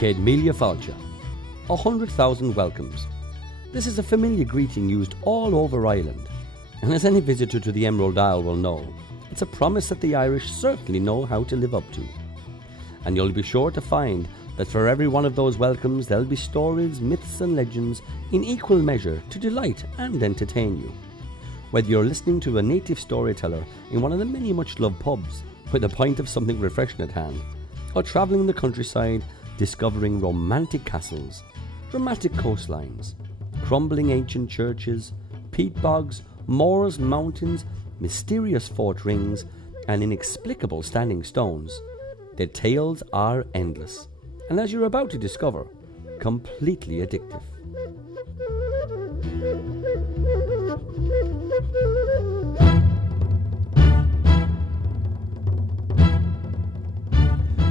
Céad Míle Fáilte, 100,000 welcomes. This is a familiar greeting used all over Ireland, and as any visitor to the Emerald Isle will know, it's a promise that the Irish certainly know how to live up to. And you'll be sure to find that for every one of those welcomes there'll be stories, myths and legends in equal measure to delight and entertain you. Whether you're listening to a native storyteller in one of the many much-loved pubs with a pint of something refreshing at hand, or travelling the countryside discovering romantic castles, dramatic coastlines, crumbling ancient churches, peat bogs, moors, mountains, mysterious fort rings, and inexplicable standing stones, the tales are endless, and as you're about to discover, completely addictive.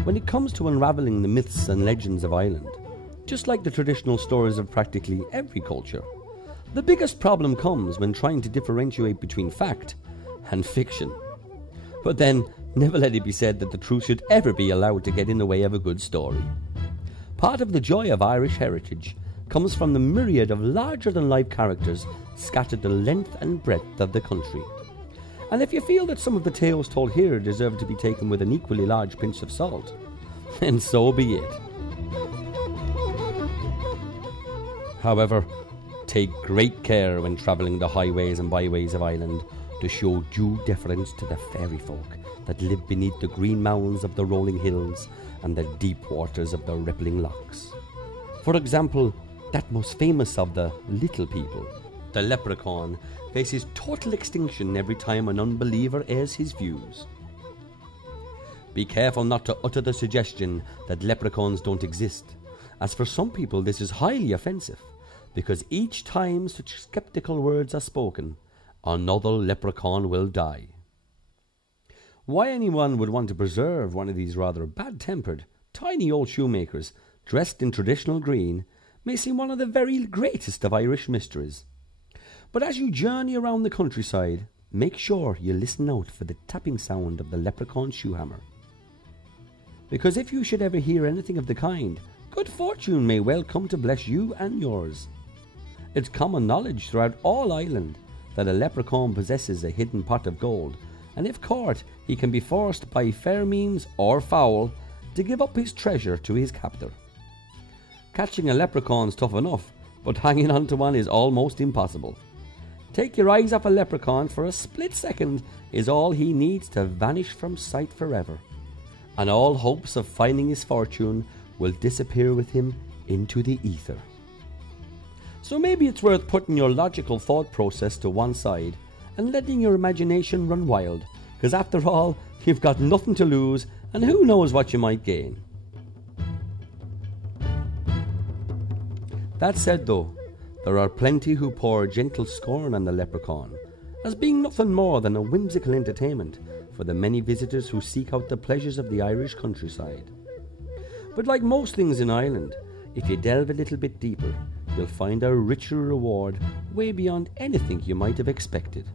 When it comes to unravelling the myths and legends of Ireland, just like the traditional stories of practically every culture, the biggest problem comes when trying to differentiate between fact and fiction. But then, never let it be said that the truth should ever be allowed to get in the way of a good story. Part of the joy of Irish heritage comes from the myriad of larger-than-life characters scattered the length and breadth of the country. And if you feel that some of the tales told here deserve to be taken with an equally large pinch of salt, then so be it. However, take great care when travelling the highways and byways of Ireland to show due deference to the fairy folk that live beneath the green mounds of the rolling hills and the deep waters of the rippling lochs. For example, that most famous of the little people, the leprechaun, faces total extinction every time an unbeliever airs his views. Be careful not to utter the suggestion that leprechauns don't exist, as for some people this is highly offensive, because each time such sceptical words are spoken, another leprechaun will die. Why anyone would want to preserve one of these rather bad-tempered, tiny old shoemakers dressed in traditional green may seem one of the very greatest of Irish mysteries. But as you journey around the countryside, make sure you listen out for the tapping sound of the leprechaun shoehammer. Because if you should ever hear anything of the kind, good fortune may well come to bless you and yours. It's common knowledge throughout all Ireland that a leprechaun possesses a hidden pot of gold, and if caught, he can be forced by fair means or foul to give up his treasure to his captor. Catching a leprechaun's tough enough, but hanging on to one is almost impossible. Take your eyes off a leprechaun for a split second is all he needs to vanish from sight forever, and all hopes of finding his fortune will disappear with him into the ether. So maybe it's worth putting your logical thought process to one side and letting your imagination run wild, because after all, you've got nothing to lose, and who knows what you might gain. That said though, there are plenty who pour gentle scorn on the leprechaun, as being nothing more than a whimsical entertainment for the many visitors who seek out the pleasures of the Irish countryside. But like most things in Ireland, if you delve a little bit deeper, you'll find a richer reward way beyond anything you might have expected.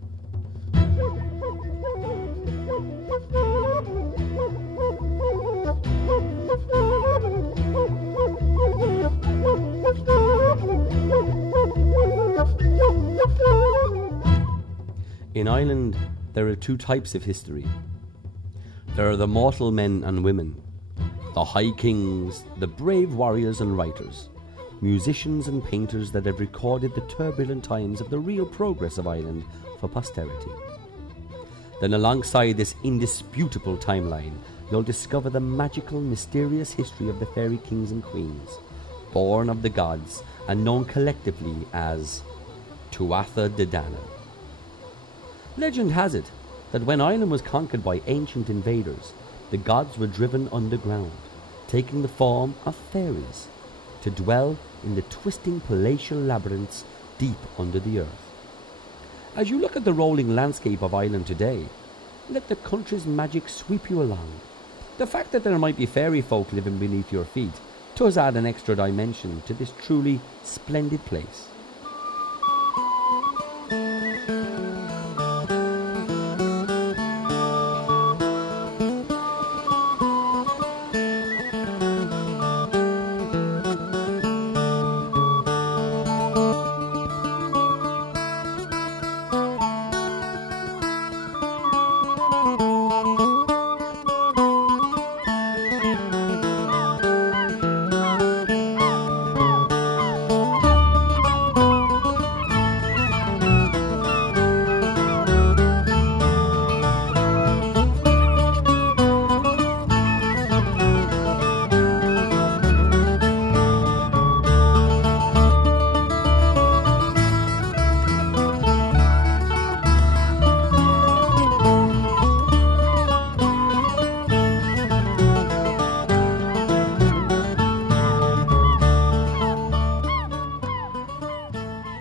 In Ireland, there are two types of history. There are the mortal men and women, the high kings, the brave warriors and writers, musicians and painters that have recorded the turbulent times of the real progress of Ireland for posterity. Then alongside this indisputable timeline, you'll discover the magical, mysterious history of the fairy kings and queens, born of the gods and known collectively as Tuatha De Danann. Legend has it that when Ireland was conquered by ancient invaders, the gods were driven underground, taking the form of fairies, to dwell in the twisting palatial labyrinths deep under the earth. As you look at the rolling landscape of Ireland today, let the country's magic sweep you along. The fact that there might be fairy folk living beneath your feet does add an extra dimension to this truly splendid place.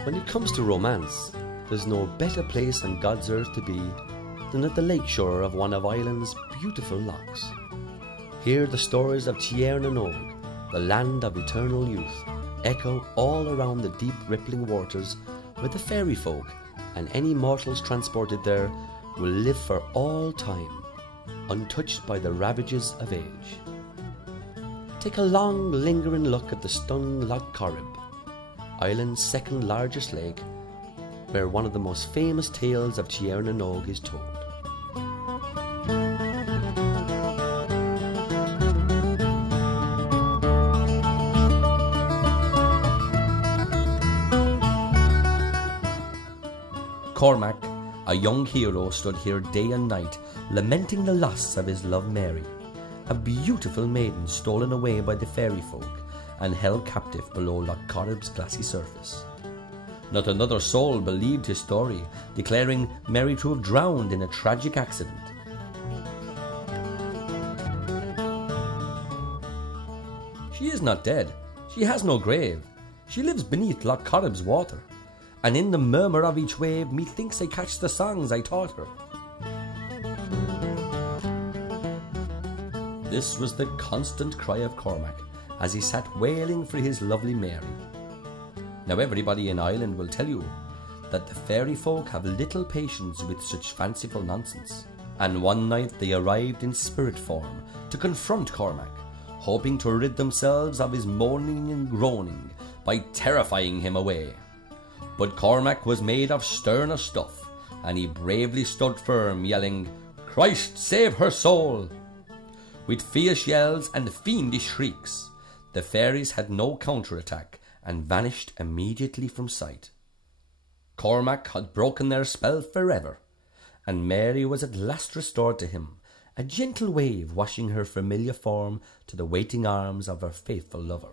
When it comes to romance, there's no better place on God's earth to be than at the lakeshore of one of Ireland's beautiful lochs. Here the stories of Tiernan Óg, the land of eternal youth, echo all around the deep rippling waters where the fairy folk and any mortals transported there will live for all time, untouched by the ravages of age. Take a long, lingering look at the stunning Loch Corrib, Ireland's second largest lake, where one of the most famous tales of Tiernan Óg is told. Cormac, a young hero, stood here day and night, lamenting the loss of his love Mary, a beautiful maiden stolen away by the fairy folk and held captive below Loch Corrib's glassy surface. Not another soul believed his story, declaring Mary to have drowned in a tragic accident. She is not dead. She has no grave. She lives beneath Loch Corrib's water, and in the murmur of each wave methinks I catch the songs I taught her. This was the constant cry of Cormac as he sat wailing for his lovely Mary. Now everybody in Ireland will tell you that the fairy folk have little patience with such fanciful nonsense, and one night they arrived in spirit form to confront Cormac, hoping to rid themselves of his moaning and groaning by terrifying him away. But Cormac was made of sterner stuff, and he bravely stood firm, yelling, "Christ save her soul!" With fierce yells and fiendish shrieks, the fairies had no counterattack and vanished immediately from sight. Cormac had broken their spell forever, and Mary was at last restored to him, a gentle wave washing her familiar form to the waiting arms of her faithful lover.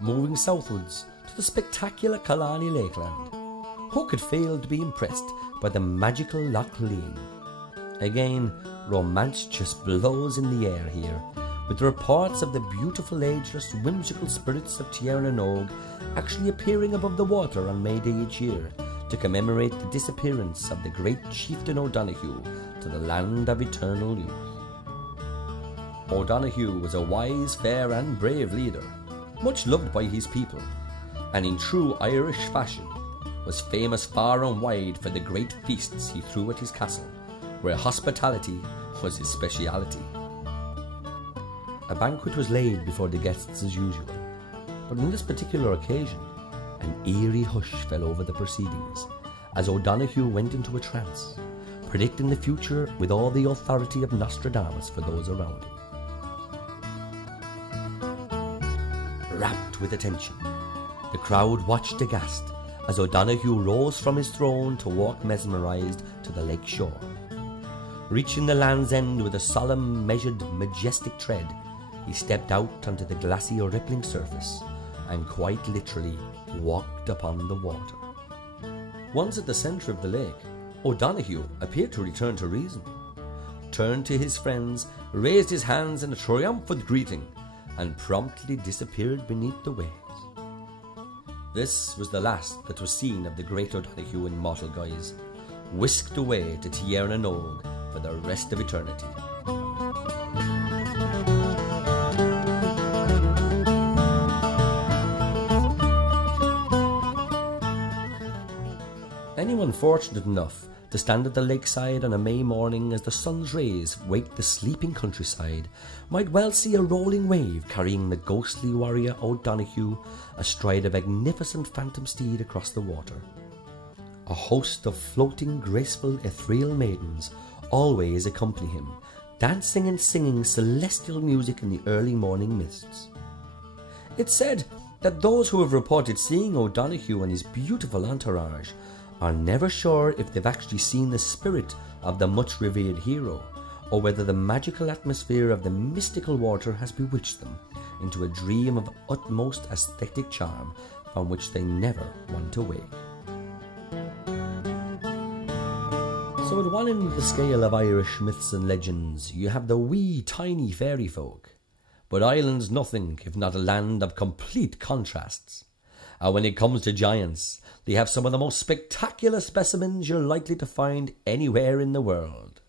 Moving southwards to the spectacular Killarney Lakeland, who could fail to be impressed by the magical Loch Lean? Again, romance just blows in the air here, with reports of the beautiful, ageless, whimsical spirits of Tiernan Óg actually appearing above the water on May Day each year to commemorate the disappearance of the great chieftain O'Donoghue to the land of eternal youth. O'Donoghue was a wise, fair and brave leader, much loved by his people, and in true Irish fashion, was famous far and wide for the great feasts he threw at his castle, where hospitality was his speciality. A banquet was laid before the guests as usual, but on this particular occasion, an eerie hush fell over the proceedings as O'Donoghue went into a trance, predicting the future with all the authority of Nostradamus for those around him. Rapt with attention, the crowd watched aghast as O'Donoghue rose from his throne to walk mesmerised to the lake shore. Reaching the land's end with a solemn, measured, majestic tread, he stepped out onto the glassy or rippling surface and quite literally walked upon the water. Once at the centre of the lake, O'Donoghue appeared to return to reason, turned to his friends, raised his hands in a triumphant greeting, and promptly disappeared beneath the waves. This was the last that was seen of the great O'Donoghue in mortal guise, whisked away to Tir na Nog for the rest of eternity. Anyone fortunate enough to stand at the lakeside on a May morning as the sun's rays waked the sleeping countryside might well see a rolling wave carrying the ghostly warrior O'Donoghue astride a magnificent phantom steed across the water. A host of floating, graceful, ethereal maidens always accompany him, dancing and singing celestial music in the early morning mists. It's said that those who have reported seeing O'Donoghue and his beautiful entourage are never sure if they've actually seen the spirit of the much revered hero, or whether the magical atmosphere of the mystical water has bewitched them into a dream of utmost aesthetic charm from which they never want to wake. So at one end of the scale of Irish myths and legends, you have the wee tiny fairy folk, but Ireland's nothing if not a land of complete contrasts. And when it comes to giants, they have some of the most spectacular specimens you're likely to find anywhere in the world.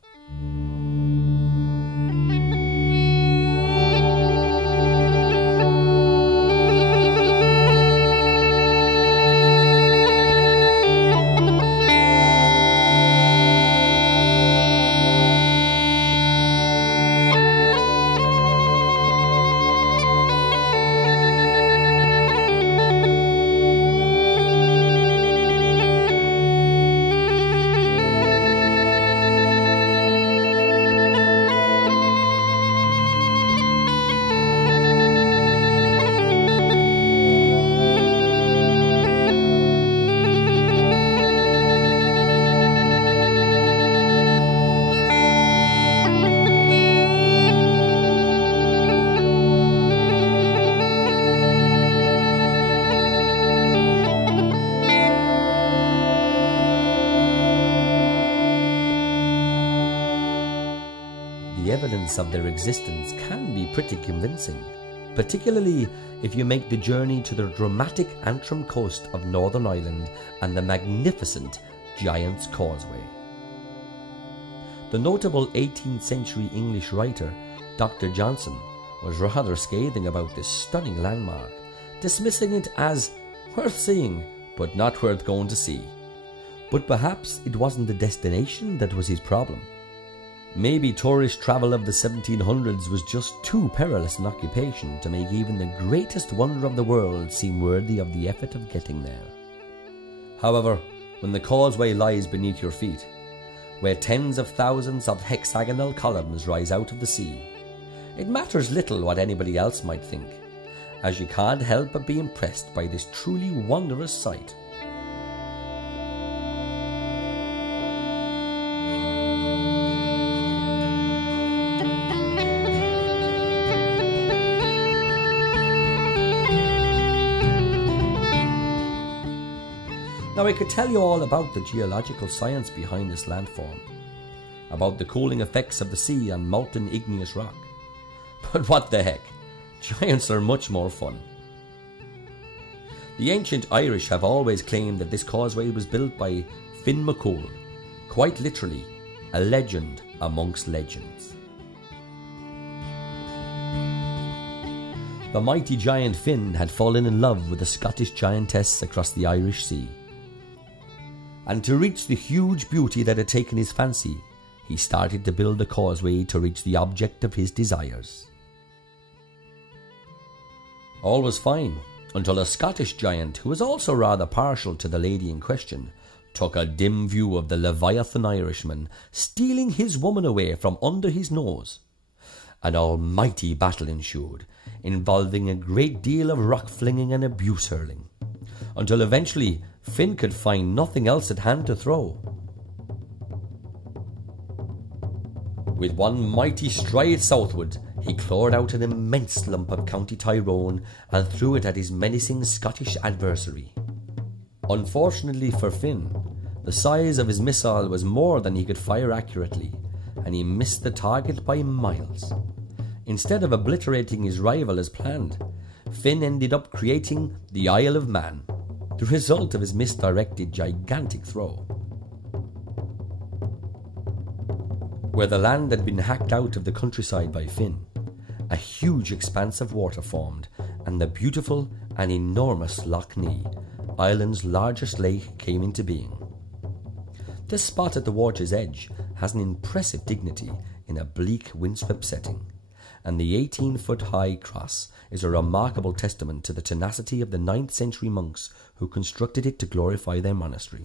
The evidence of their existence can be pretty convincing, particularly if you make the journey to the dramatic Antrim coast of Northern Ireland and the magnificent Giant's Causeway. The notable 18th century English writer Dr. Johnson was rather scathing about this stunning landmark, dismissing it as worth seeing but not worth going to see. But perhaps it wasn't the destination that was his problem. Maybe tourist travel of the 1700s was just too perilous an occupation to make even the greatest wonder of the world seem worthy of the effort of getting there. However, when the causeway lies beneath your feet, where tens of thousands of hexagonal columns rise out of the sea, it matters little what anybody else might think, as you can't help but be impressed by this truly wondrous sight. Now I could tell you all about the geological science behind this landform, about the cooling effects of the sea on molten igneous rock. But what the heck, giants are much more fun. The ancient Irish have always claimed that this causeway was built by Finn McCool, quite literally a legend amongst legends. The mighty giant Finn had fallen in love with the Scottish giantess across the Irish Sea. and to reach the huge beauty that had taken his fancy, he started to build a causeway to reach the object of his desires. All was fine until a Scottish giant, who was also rather partial to the lady in question, took a dim view of the Leviathan Irishman stealing his woman away from under his nose. An almighty battle ensued, involving a great deal of rock-flinging and abuse-hurling, until eventually Finn could find nothing else at hand to throw. With one mighty stride southward, he clawed out an immense lump of County Tyrone and threw it at his menacing Scottish adversary. Unfortunately for Finn, the size of his missile was more than he could fire accurately, and he missed the target by miles. Instead of obliterating his rival as planned, Finn ended up creating the Isle of Man, the result of his misdirected gigantic throw. Where the land had been hacked out of the countryside by Finn, a huge expanse of water formed, and the beautiful and enormous Loch Ness, Ireland's largest lake, came into being. This spot at the water's edge has an impressive dignity in a bleak, windswept setting, and the 18-foot-high cross is a remarkable testament to the tenacity of the 9th century monks who constructed it to glorify their monastery.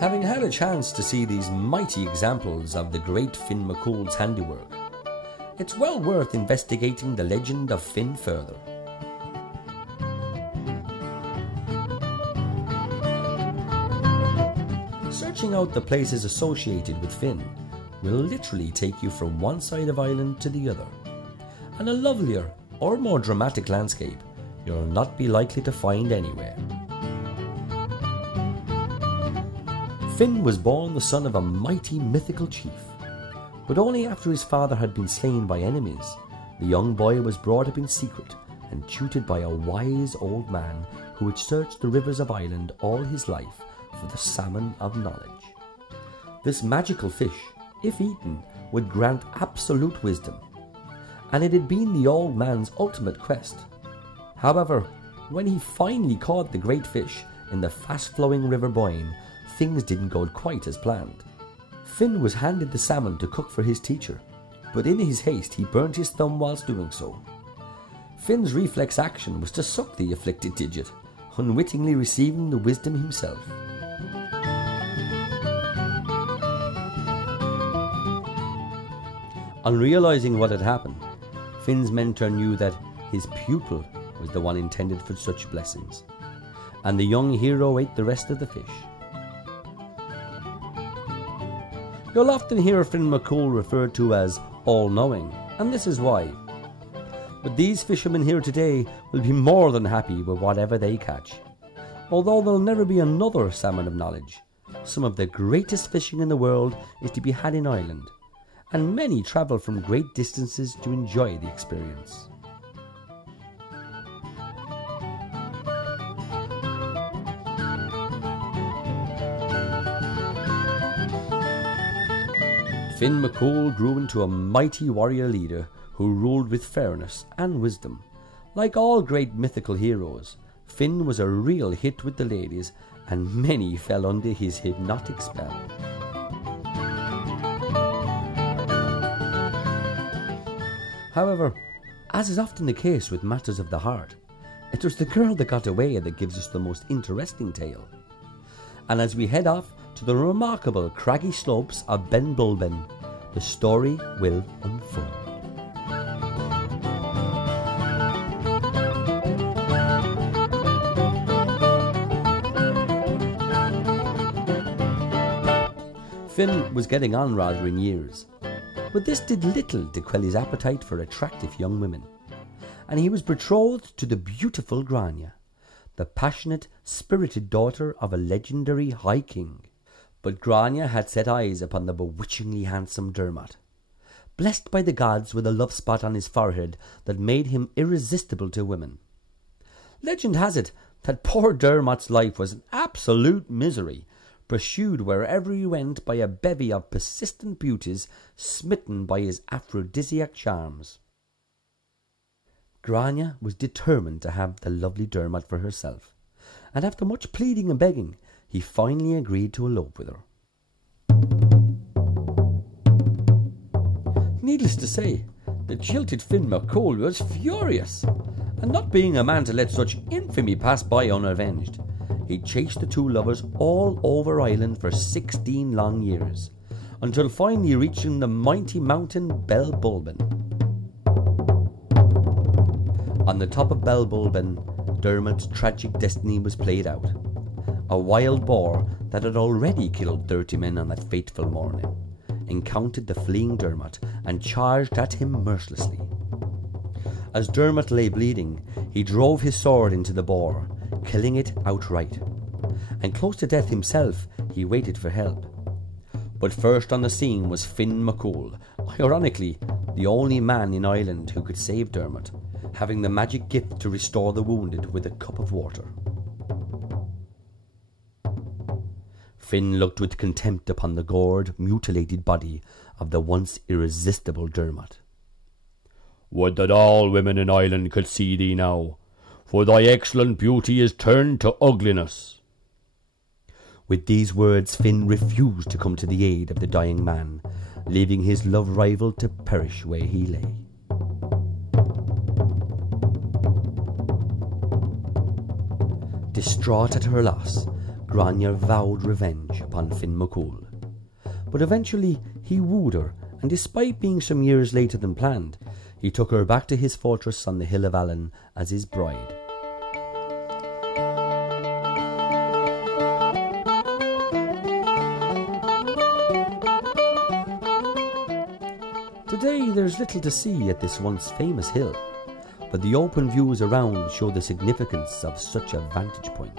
Having had a chance to see these mighty examples of the great Finn McCool's handiwork, it's well worth investigating the legend of Finn further. Searching out the places associated with Finn will literally take you from one side of Ireland to the other, and a lovelier or more dramatic landscape you'll not be likely to find anywhere. Finn was born the son of a mighty mythical chief, but only after his father had been slain by enemies. The young boy was brought up in secret and tutored by a wise old man who had searched the rivers of Ireland all his life for the salmon of knowledge. This magical fish, if eaten, would grant absolute wisdom, and it had been the old man's ultimate quest. However, when he finally caught the great fish in the fast-flowing River Boyne, things didn't go quite as planned. Finn was handed the salmon to cook for his teacher, but in his haste he burnt his thumb whilst doing so. Finn's reflex action was to suck the afflicted digit, unwittingly receiving the wisdom himself. On realizing what had happened, Finn's mentor knew that his pupil was the one intended for such blessings, and the young hero ate the rest of the fish. You'll often hear Finn McCool referred to as all-knowing, and this is why. But these fishermen here today will be more than happy with whatever they catch. Although there'll never be another salmon of knowledge, some of the greatest fishing in the world is to be had in Ireland, and many travel from great distances to enjoy the experience. Finn McCool grew into a mighty warrior leader who ruled with fairness and wisdom. Like all great mythical heroes, Finn was a real hit with the ladies, and many fell under his hypnotic spell. However, as is often the case with matters of the heart, it was the girl that got away that gives us the most interesting tale. And as we head off to the remarkable craggy slopes of Ben Bulben, the story will unfold. Finn was getting on rather in years, but this did little to quell his appetite for attractive young women, and he was betrothed to the beautiful Grania, the passionate, spirited daughter of a legendary High King. But Grania had set eyes upon the bewitchingly handsome Dermot, blessed by the gods with a love spot on his forehead that made him irresistible to women. Legend has it that poor Dermot's life was an absolute misery, pursued wherever he went by a bevy of persistent beauties smitten by his aphrodisiac charms. Grania was determined to have the lovely Dermot for herself, and after much pleading and begging, he finally agreed to elope with her. Needless to say, the jilted Finn McCool was furious, and not being a man to let such infamy pass by unavenged, he chased the two lovers all over Ireland for 16 long years, until finally reaching the mighty mountain Belbulben. On the top of Belbulben, Dermot's tragic destiny was played out. A wild boar that had already killed 30 men on that fateful morning encountered the fleeing Dermot and charged at him mercilessly. As Dermot lay bleeding, he drove his sword into the boar, killing it outright. And close to death himself, he waited for help. But first on the scene was Finn McCool, ironically the only man in Ireland who could save Dermot, having the magic gift to restore the wounded with a cup of water. Finn looked with contempt upon the gored, mutilated body of the once irresistible Dermot. "Would that all women in Ireland could see thee now, for thy excellent beauty is turned to ugliness." With these words, Finn refused to come to the aid of the dying man, leaving his love rival to perish where he lay. Distraught at her loss, Grania vowed revenge upon Finn McCool. But eventually he wooed her, and despite being some years later than planned, he took her back to his fortress on the Hill of Allen as his bride. Today there's little to see at this once famous hill, but the open views around show the significance of such a vantage point.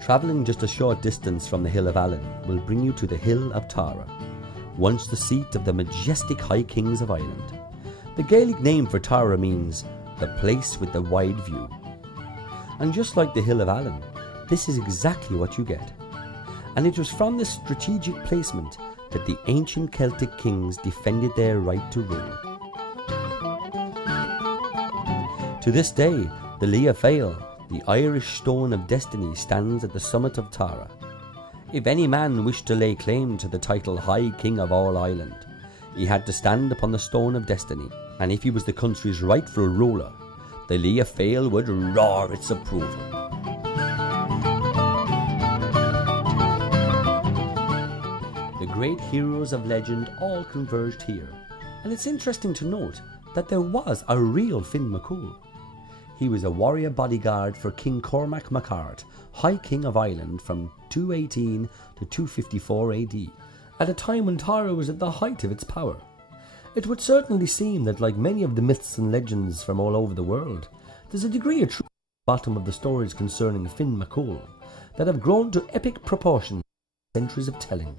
Travelling just a short distance from the Hill of Allen will bring you to the Hill of Tara, once the seat of the majestic High Kings of Ireland. The Gaelic name for Tara means the place with the wide view. And just like the Hill of Allen, this is exactly what you get. And it was from this strategic placement that the ancient Celtic kings defended their right to rule. To this day, the Lia Fail, the Irish Stone of Destiny, stands at the summit of Tara. If any man wished to lay claim to the title High King of all Ireland, he had to stand upon the Stone of Destiny, and if he was the country's rightful ruler, the Lia Fail would roar its approval. The great heroes of legend all converged here, and it's interesting to note that there was a real Finn McCool. He was a warrior bodyguard for King Cormac MacArt, High King of Ireland from 218 to 254 AD, at a time when Tara was at the height of its power. It would certainly seem that, like many of the myths and legends from all over the world, there's a degree of truth at the bottom of the stories concerning Finn McCool that have grown to epic proportions in centuries of telling.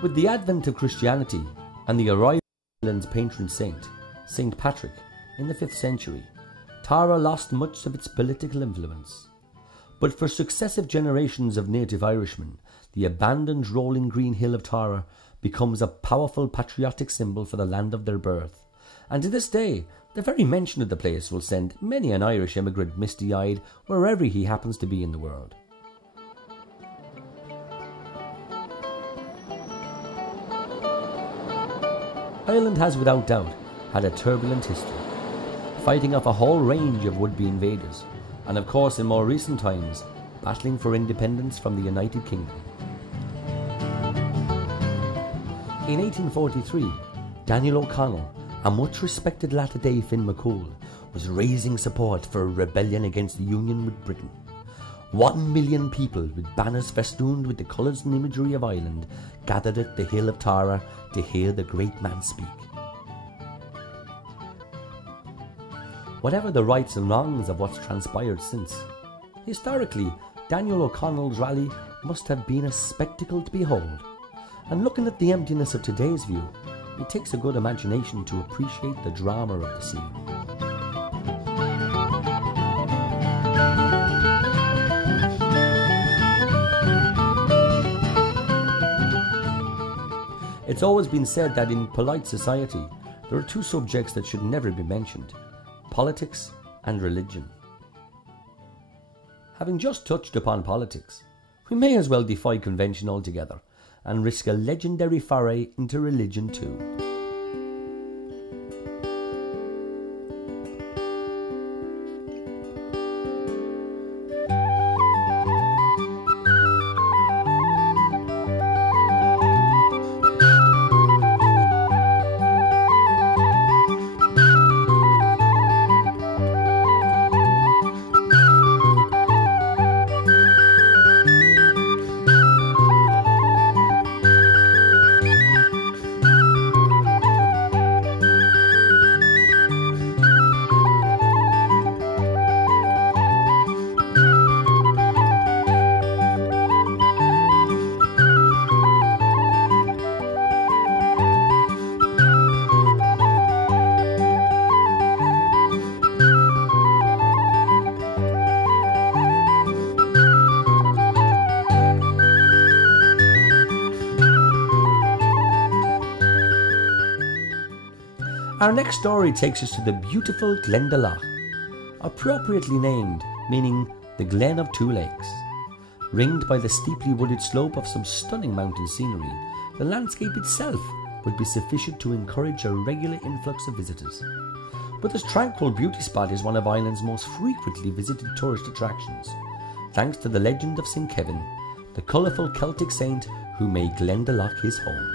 With the advent of Christianity and the arrival of Ireland's patron saint, St. Patrick, in the 5th century, Tara lost much of its political influence. But for successive generations of native Irishmen, the abandoned rolling green hill of Tara becomes a powerful patriotic symbol for the land of their birth. And to this day, the very mention of the place will send many an Irish immigrant misty-eyed wherever he happens to be in the world. Ireland has without doubt had a turbulent history, fighting off a whole range of would-be invaders, and of course in more recent times, battling for independence from the United Kingdom. In 1843, Daniel O'Connell, a much respected latter-day Finn McCool, was raising support for a rebellion against the union with Britain. 1 million people with banners festooned with the colours and imagery of Ireland gathered at the hill of Tara to hear the great man speak. Whatever the rights and wrongs of what's transpired since, historically, Daniel O'Connell's rally must have been a spectacle to behold, and looking at the emptiness of today's view, it takes a good imagination to appreciate the drama of the scene. It's always been said that in polite society, there are two subjects that should never be mentioned: politics and religion. Having just touched upon politics, we may as well defy convention altogether and risk a legendary foray into religion too. Our next story takes us to the beautiful Glendalough, appropriately named, meaning the Glen of Two Lakes. Ringed by the steeply wooded slope of some stunning mountain scenery, the landscape itself would be sufficient to encourage a regular influx of visitors. But this tranquil beauty spot is one of Ireland's most frequently visited tourist attractions, thanks to the legend of St. Kevin, the colourful Celtic saint who made Glendalough his home.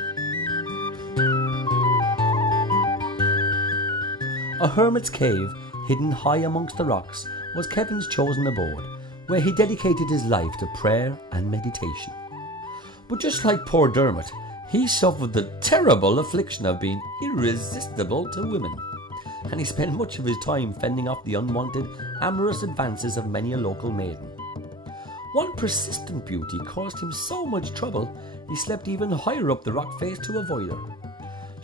A hermit's cave, hidden high amongst the rocks, was Kevin's chosen abode, where he dedicated his life to prayer and meditation. But just like poor Dermot, he suffered the terrible affliction of being irresistible to women, and he spent much of his time fending off the unwanted, amorous advances of many a local maiden. One persistent beauty caused him so much trouble, he slept even higher up the rock face to avoid her.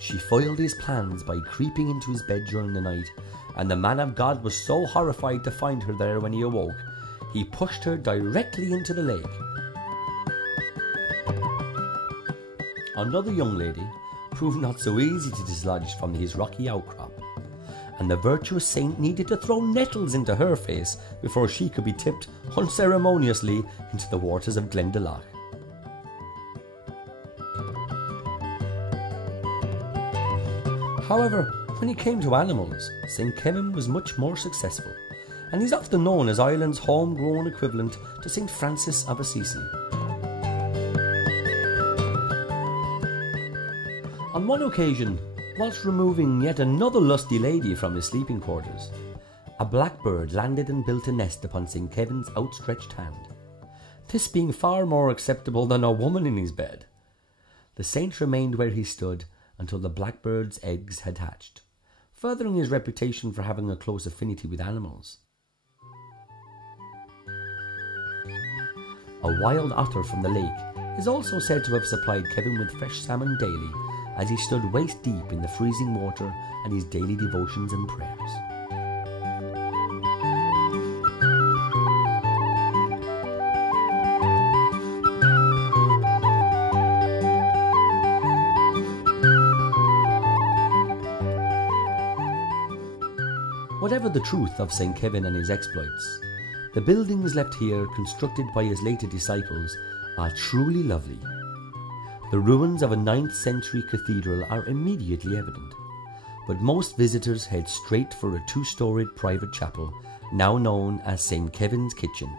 She foiled his plans by creeping into his bed during the night, and the man of God was so horrified to find her there when he awoke, he pushed her directly into the lake. Another young lady proved not so easy to dislodge from his rocky outcrop, and the virtuous saint needed to throw nettles into her face before she could be tipped unceremoniously into the waters of Glendalough. However, when it came to animals, St. Kevin was much more successful, and he's often known as Ireland's homegrown equivalent to St. Francis of Assisi. On one occasion, whilst removing yet another lusty lady from his sleeping quarters, a blackbird landed and built a nest upon St. Kevin's outstretched hand, this being far more acceptable than a woman in his bed. The saint remained where he stood until the blackbird's eggs had hatched, furthering his reputation for having a close affinity with animals. A wild otter from the lake is also said to have supplied Kevin with fresh salmon daily as he stood waist deep in the freezing water at his daily devotions and prayers. Whatever the truth of St. Kevin and his exploits, the buildings left here, constructed by his later disciples, are truly lovely. The ruins of a 9th century cathedral are immediately evident, but most visitors head straight for a 2-storied private chapel, now known as St. Kevin's Kitchen,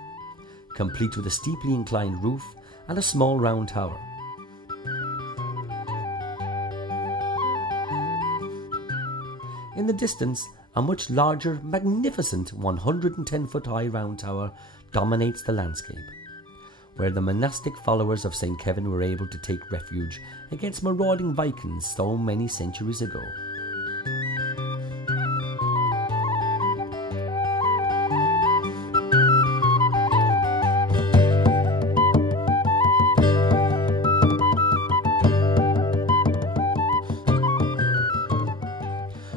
complete with a steeply inclined roof and a small round tower. In the distance, a much larger, magnificent 110-foot-high round tower dominates the landscape, where the monastic followers of St. Kevin were able to take refuge against marauding Vikings so many centuries ago.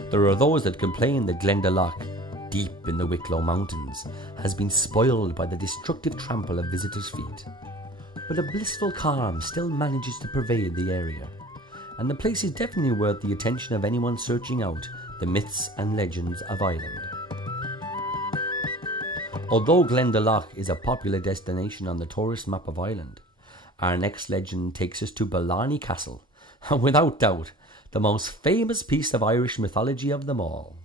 There are those that complain that Glendalough, deep in the Wicklow Mountains, has been spoiled by the destructive trample of visitors' feet. But a blissful calm still manages to pervade the area, and the place is definitely worth the attention of anyone searching out the myths and legends of Ireland. Although Glendalough is a popular destination on the tourist map of Ireland, our next legend takes us to Blarney Castle, and without doubt, the most famous piece of Irish mythology of them all.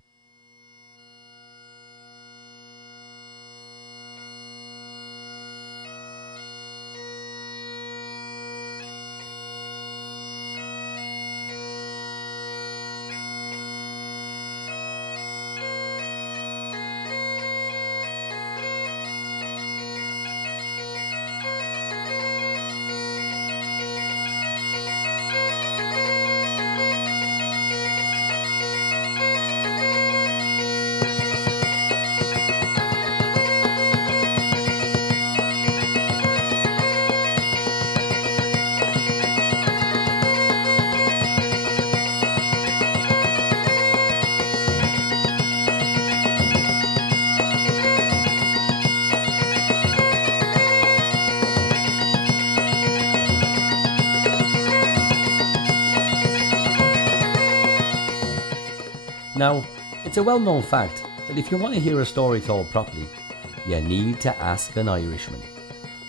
Now, it's a well-known fact that if you want to hear a story told properly, you need to ask an Irishman.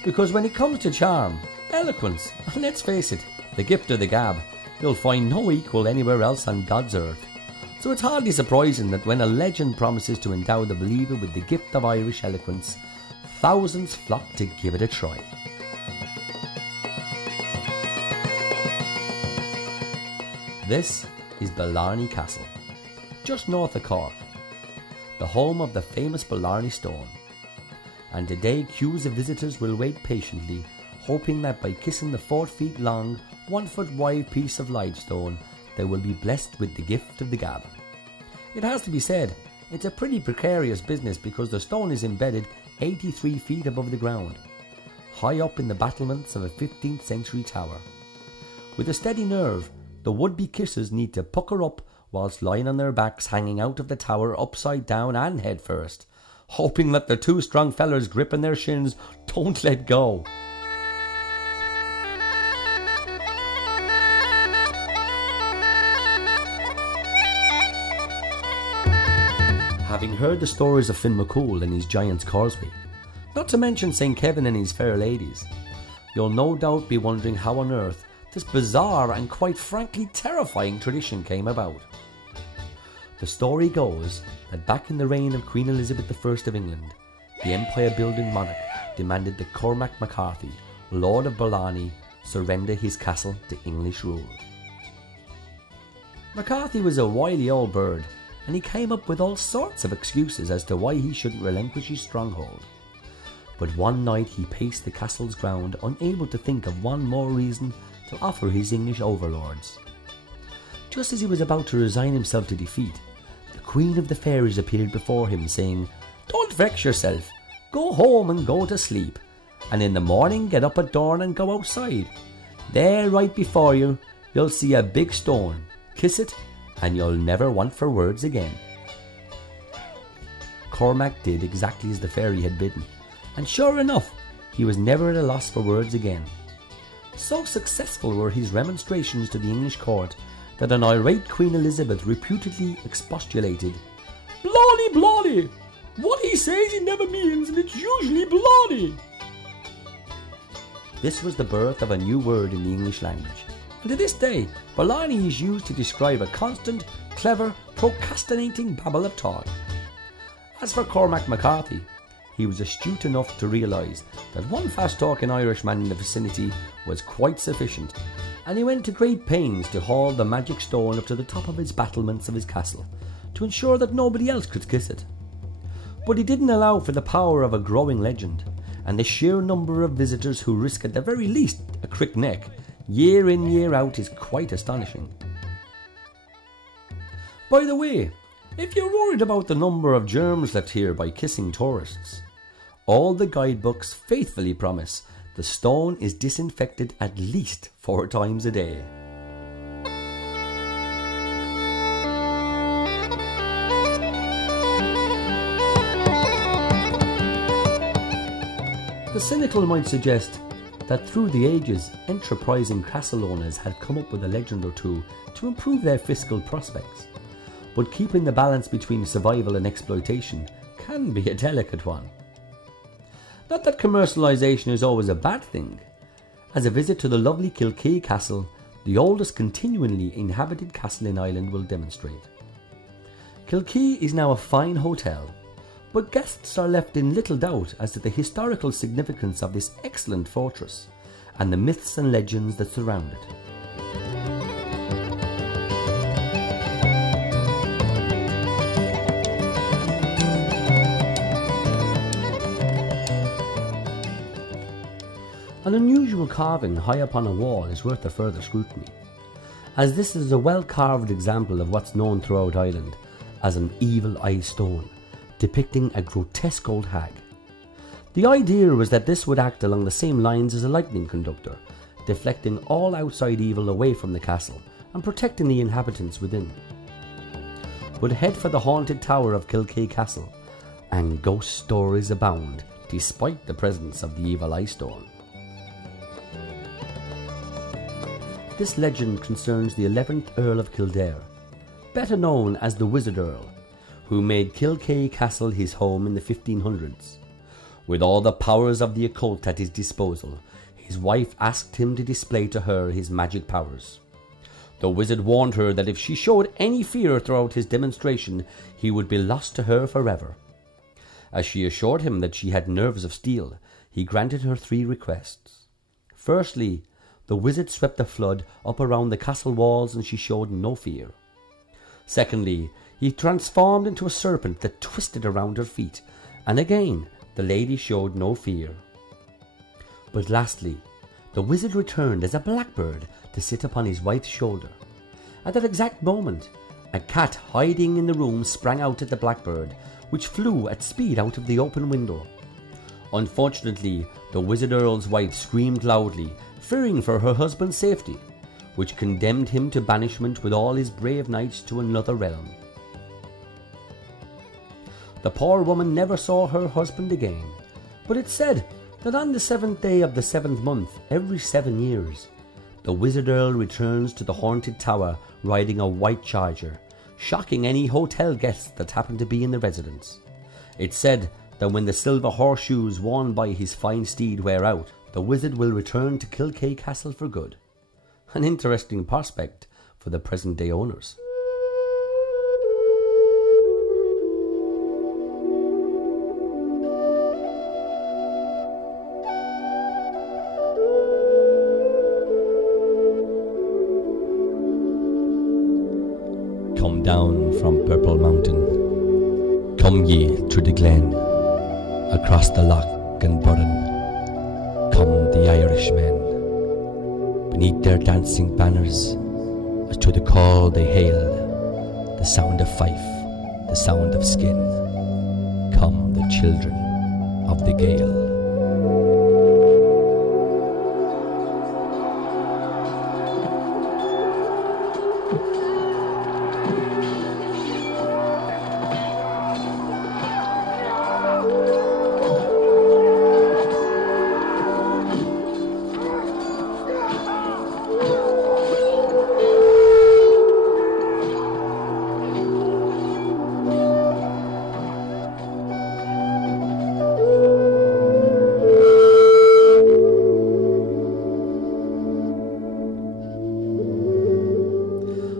Because when it comes to charm, eloquence, and let's face it, the gift of the gab, you'll find no equal anywhere else on God's earth. So it's hardly surprising that when a legend promises to endow the believer with the gift of Irish eloquence, thousands flock to give it a try. This is Blarney Castle, just north of Cork, the home of the famous Blarney Stone. And today queues of visitors will wait patiently, hoping that by kissing the 4 feet long, 1 foot wide piece of limestone, they will be blessed with the gift of the gab. It has to be said, it's a pretty precarious business because the stone is embedded 83 feet above the ground, high up in the battlements of a 15th century tower. With a steady nerve, the would-be kissers need to pucker up whilst lying on their backs hanging out of the tower upside down and head first, hoping that the 2 strong fellers gripping their shins don't let go. Having heard the stories of Finn McCool and his Giant's Causeway, not to mention St. Kevin and his fair ladies, you'll no doubt be wondering how on earth this bizarre and quite frankly terrifying tradition came about. The story goes that back in the reign of Queen Elizabeth I of England, the empire-building monarch demanded that Cormac McCarthy, Lord of Blarney, surrender his castle to English rule. McCarthy was a wily old bird, and he came up with all sorts of excuses as to why he shouldn't relinquish his stronghold. But one night he paced the castle's ground, unable to think of one more reason to offer his English overlords. Just as he was about to resign himself to defeat, the Queen of the Fairies appeared before him, saying, "Don't vex yourself, go home and go to sleep, and in the morning get up at dawn and go outside. There right before you, you'll see a big stone, kiss it, and you'll never want for words again." Cormac did exactly as the fairy had bidden, and sure enough, he was never at a loss for words again. So successful were his remonstrations to the English court that an irate Queen Elizabeth reputedly expostulated, "Blarney, Blarney! What he says he never means, and it's usually Blarney." This was the birth of a new word in the English language, and to this day, Blarney is used to describe a constant, clever, procrastinating babble of talk. As for Cormac McCarthy, he was astute enough to realise that one fast-talking Irishman in the vicinity was quite sufficient, and he went to great pains to haul the magic stone up to the top of his battlements of his castle, to ensure that nobody else could kiss it. But he didn't allow for the power of a growing legend, and the sheer number of visitors who risk at the very least a crick neck year in year out is quite astonishing. By the way, if you're worried about the number of germs left here by kissing tourists, all the guidebooks faithfully promise the stone is disinfected at least 4 times a day. The cynical might suggest that through the ages, enterprising castle owners had come up with a legend or two to improve their fiscal prospects. But keeping the balance between survival and exploitation can be a delicate one. Not that commercialisation is always a bad thing, as a visit to the lovely Kilkee Castle, the oldest continually inhabited castle in Ireland, will demonstrate. Kilkee is now a fine hotel, but guests are left in little doubt as to the historical significance of this excellent fortress and the myths and legends that surround it. An unusual carving high upon a wall is worth a further scrutiny, as this is a well-carved example of what's known throughout Ireland as an evil eye stone, depicting a grotesque old hag. The idea was that this would act along the same lines as a lightning conductor, deflecting all outside evil away from the castle and protecting the inhabitants within. But head for the haunted tower of Kilkee Castle, and ghost stories abound despite the presence of the evil eye stone. This legend concerns the 11th Earl of Kildare, better known as the Wizard Earl, who made Kilkee Castle his home in the 1500s. With all the powers of the occult at his disposal, his wife asked him to display to her his magic powers. The wizard warned her that if she showed any fear throughout his demonstration, he would be lost to her forever. As she assured him that she had nerves of steel, he granted her 3 requests. Firstly, the wizard swept the flood up around the castle walls and she showed no fear. Secondly, he transformed into a serpent that twisted around her feet, and again the lady showed no fear. But lastly, the wizard returned as a blackbird to sit upon his wife's shoulder. At that exact moment, a cat hiding in the room sprang out at the blackbird, which flew at speed out of the open window. Unfortunately, the Wizard Earl's wife screamed loudly, fearing for her husband's safety, which condemned him to banishment with all his brave knights to another realm. The poor woman never saw her husband again, but it's said that on the 7th day of the 7th month, every 7 years, the Wizard Earl returns to the haunted tower riding a white charger, shocking any hotel guests that happen to be in the residence. It's said that when the silver horseshoes worn by his fine steed wear out, the wizard will return to Kilkee Castle for good. An interesting prospect for the present day owners. Come down from Purple Mountain, come ye through the glen, across the loch and burren, come the Irishmen. Beneath their dancing banners, as to the call they hail, the sound of fife, the sound of skin, come the children of the Gael.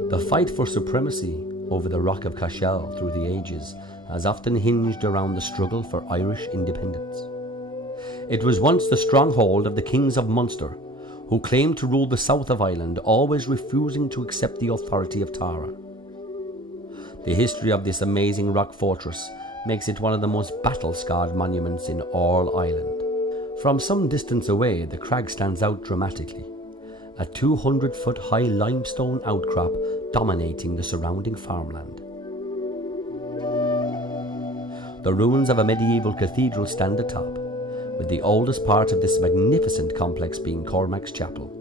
The fight for supremacy over the Rock of Cashel through the ages has often hinged around the struggle for Irish independence. It was once the stronghold of the kings of Munster, who claimed to rule the south of Ireland, always refusing to accept the authority of Tara. The history of this amazing rock fortress makes it one of the most battle-scarred monuments in all Ireland. From some distance away, the crag stands out dramatically, a 200-foot-high limestone outcrop dominating the surrounding farmland. The ruins of a medieval cathedral stand atop, with the oldest part of this magnificent complex being Cormac's Chapel,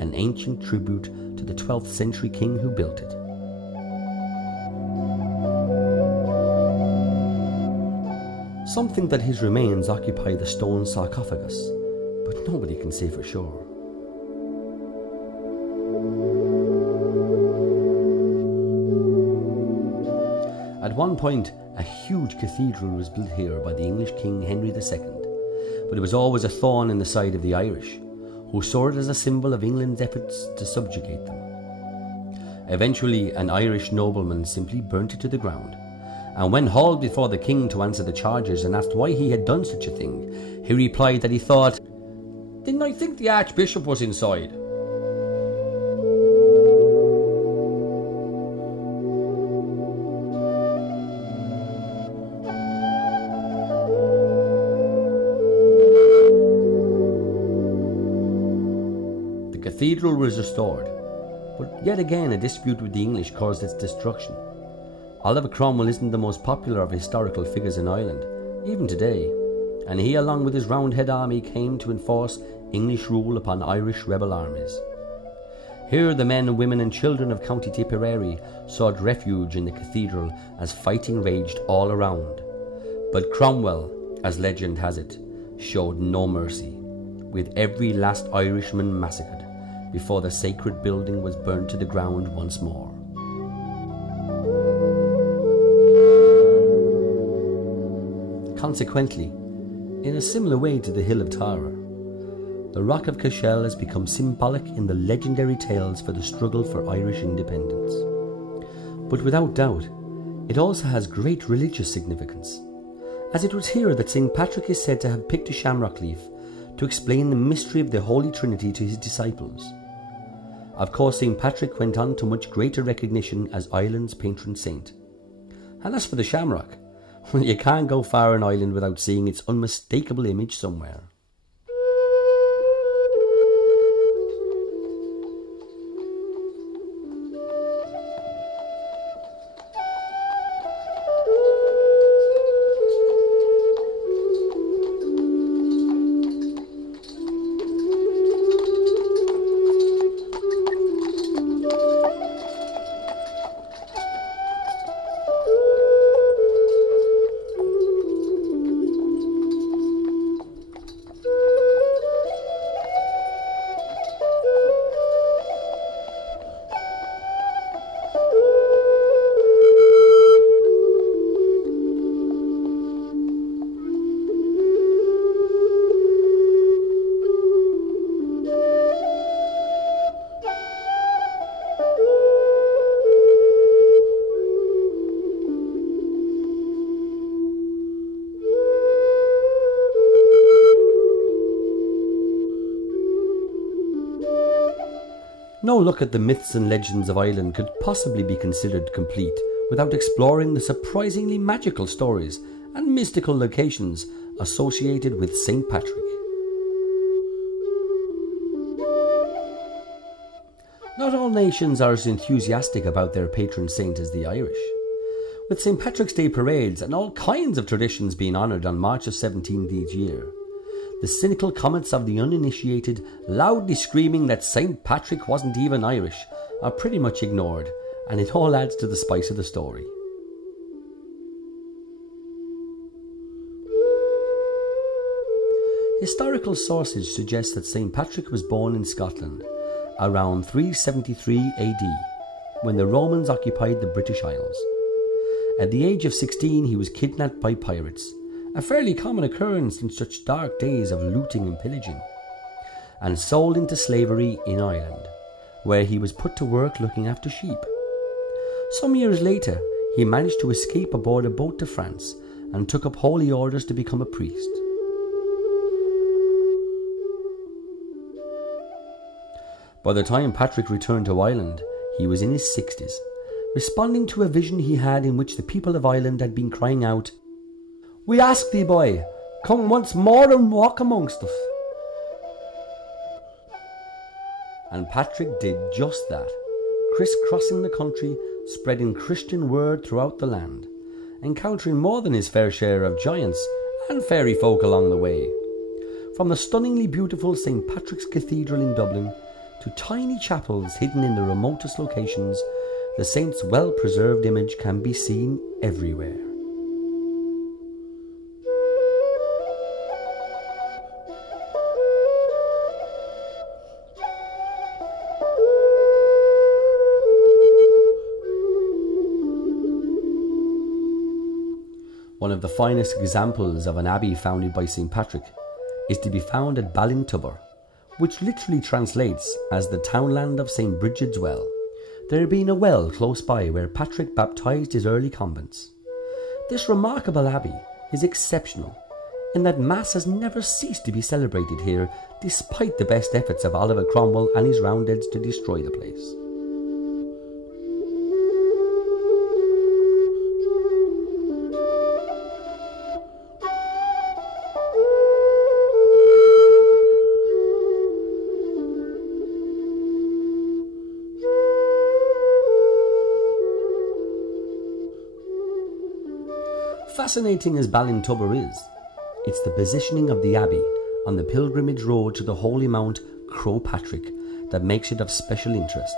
an ancient tribute to the 12th century king who built it. Some think that his remains occupy the stone sarcophagus, but nobody can say for sure. At one point, a huge cathedral was built here by the English King Henry II, but it was always a thorn in the side of the Irish, who saw it as a symbol of England's efforts to subjugate them. Eventually, an Irish nobleman simply burnt it to the ground, and when hauled before the king to answer the charges and asked why he had done such a thing, he replied that he thought, "Didn't I think the Archbishop was inside?" The cathedral was restored, but yet again a dispute with the English caused its destruction. Oliver Cromwell isn't the most popular of historical figures in Ireland, even today, and he, along with his Roundhead army, came to enforce English rule upon Irish rebel armies. Here the men, women and children of County Tipperary sought refuge in the cathedral as fighting raged all around. But Cromwell, as legend has it, showed no mercy, with every last Irishman massacred before the sacred building was burnt to the ground once more. Consequently, in a similar way to the Hill of Tara, the Rock of Cashel has become symbolic in the legendary tales for the struggle for Irish independence. But without doubt, it also has great religious significance, as it was here that St. Patrick is said to have picked a shamrock leaf to explain the mystery of the Holy Trinity to his disciples. Of course, St. Patrick went on to much greater recognition as Ireland's patron saint. And as for the shamrock, well, you can't go far in Ireland without seeing its unmistakable image somewhere. No look at the myths and legends of Ireland could possibly be considered complete without exploring the surprisingly magical stories and mystical locations associated with St. Patrick. Not all nations are as enthusiastic about their patron saint as the Irish, with St. Patrick's Day parades and all kinds of traditions being honoured on March the 17th each year. The cynical comments of the uninitiated, loudly screaming that St. Patrick wasn't even Irish, are pretty much ignored, and it all adds to the spice of the story. Historical sources suggest that St. Patrick was born in Scotland around 373 AD, when the Romans occupied the British Isles. At the age of 16, he was kidnapped by pirates, a fairly common occurrence in such dark days of looting and pillaging, and sold into slavery in Ireland, where he was put to work looking after sheep. Some years later, he managed to escape aboard a boat to France and took up holy orders to become a priest. By the time Patrick returned to Ireland, he was in his 60s, responding to a vision he had in which the people of Ireland had been crying out, "We ask thee, boy, come once more and walk amongst us." And Patrick did just that, criss-crossing the country, spreading Christian word throughout the land, encountering more than his fair share of giants and fairy folk along the way. From the stunningly beautiful St. Patrick's Cathedral in Dublin to tiny chapels hidden in the remotest locations, the saint's well-preserved image can be seen everywhere. One of the finest examples of an abbey founded by St. Patrick is to be found at Ballintubber, which literally translates as the townland of St. Bridget's Well, there being a well close by where Patrick baptised his early convents. This remarkable abbey is exceptional in that Mass has never ceased to be celebrated here despite the best efforts of Oliver Cromwell and his Roundheads to destroy the place. Fascinating as Ballintubber is, it's the positioning of the abbey on the pilgrimage road to the holy mount Croagh Patrick that makes it of special interest.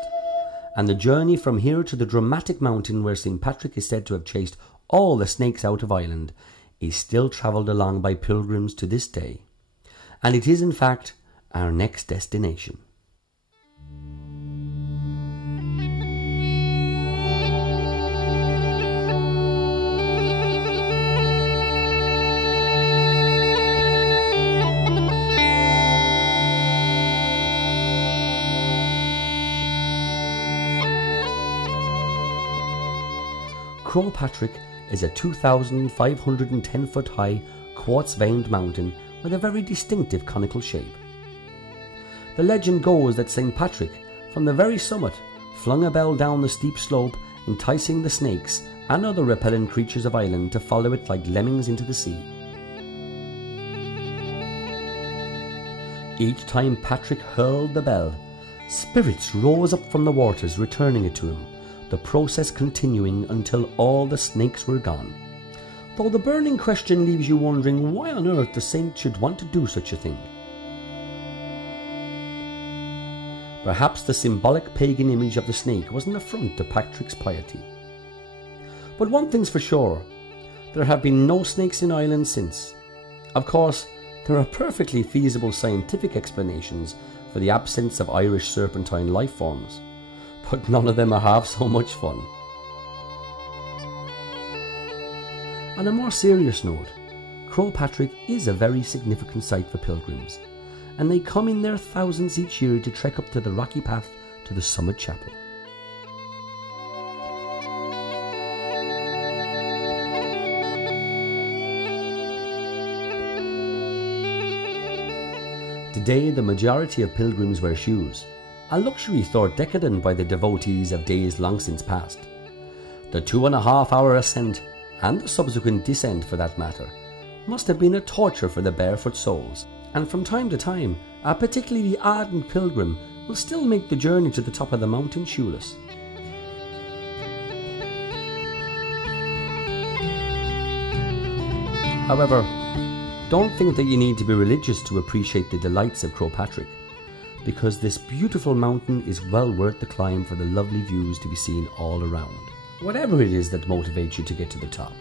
And the journey from here to the dramatic mountain where St. Patrick is said to have chased all the snakes out of Ireland is still travelled along by pilgrims to this day. And it is in fact our next destination. Croagh Patrick is a 2,510-foot high quartz-veined mountain with a very distinctive conical shape. The legend goes that St. Patrick, from the very summit, flung a bell down the steep slope, enticing the snakes and other repellent creatures of Ireland to follow it like lemmings into the sea. Each time Patrick hurled the bell, spirits rose up from the waters, returning it to him, the process continuing until all the snakes were gone. Though the burning question leaves you wondering why on earth the saint should want to do such a thing. Perhaps the symbolic pagan image of the snake was an affront to Patrick's piety. But one thing's for sure, there have been no snakes in Ireland since. Of course, there are perfectly feasible scientific explanations for the absence of Irish serpentine life forms, but none of them are half so much fun. On a more serious note, Croagh Patrick is a very significant site for pilgrims, and they come in their thousands each year to trek up to the rocky path to the summit chapel. Today, the majority of pilgrims wear shoes, a luxury thought decadent by the devotees of days long since past. The 2.5-hour ascent, and the subsequent descent for that matter, must have been a torture for the barefoot souls, and from time to time, a particularly ardent pilgrim will still make the journey to the top of the mountain shoeless. However, don't think that you need to be religious to appreciate the delights of Croagh Patrick, because this beautiful mountain is well worth the climb for the lovely views to be seen all around, whatever it is that motivates you to get to the top.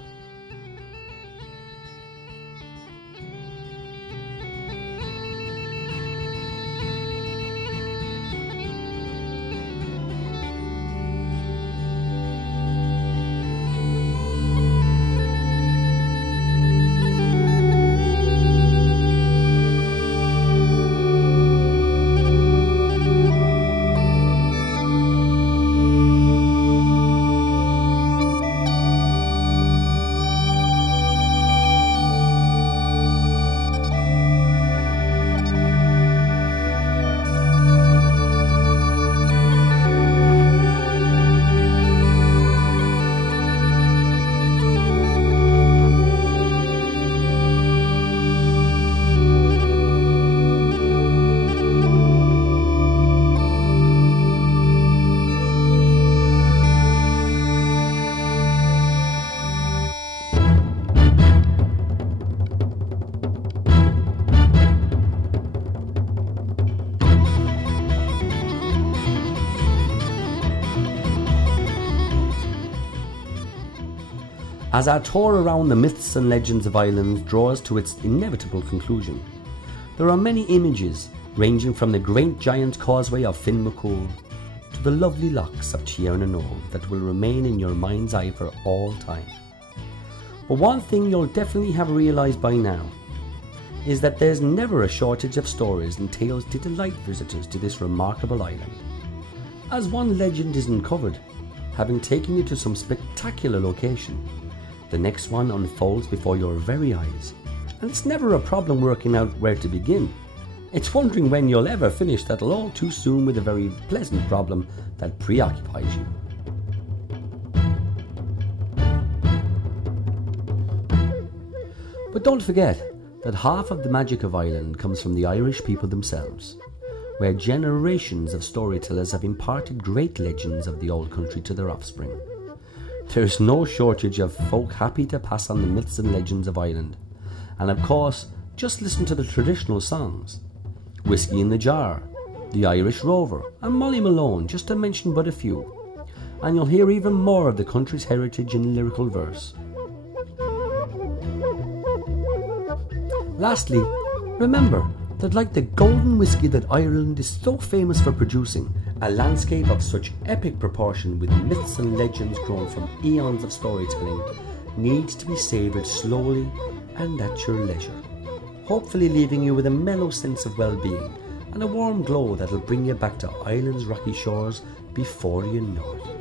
As our tour around the myths and legends of Ireland draws to its inevitable conclusion, there are many images ranging from the great giant causeway of Finn McCool to the lovely locks of Tiernan Old that will remain in your mind's eye for all time. But one thing you'll definitely have realised by now is that there's never a shortage of stories and tales to delight visitors to this remarkable island. As one legend is uncovered, having taken you to some spectacular location, the next one unfolds before your very eyes, and it's never a problem working out where to begin. It's wondering when you'll ever finish that'll all too soon with a very pleasant problem that preoccupies you. But don't forget that half of the magic of Ireland comes from the Irish people themselves, where generations of storytellers have imparted great legends of the old country to their offspring. There's no shortage of folk happy to pass on the myths and legends of Ireland, and of course, just listen to the traditional songs. Whiskey in the Jar, The Irish Rover, and Molly Malone, just to mention but a few, and you'll hear even more of the country's heritage in lyrical verse. Lastly, remember that like the golden whiskey that Ireland is so famous for producing, a landscape of such epic proportion with myths and legends grown from eons of storytelling needs to be savoured slowly and at your leisure, hopefully leaving you with a mellow sense of well-being and a warm glow that'll bring you back to Ireland's rocky shores before you know it.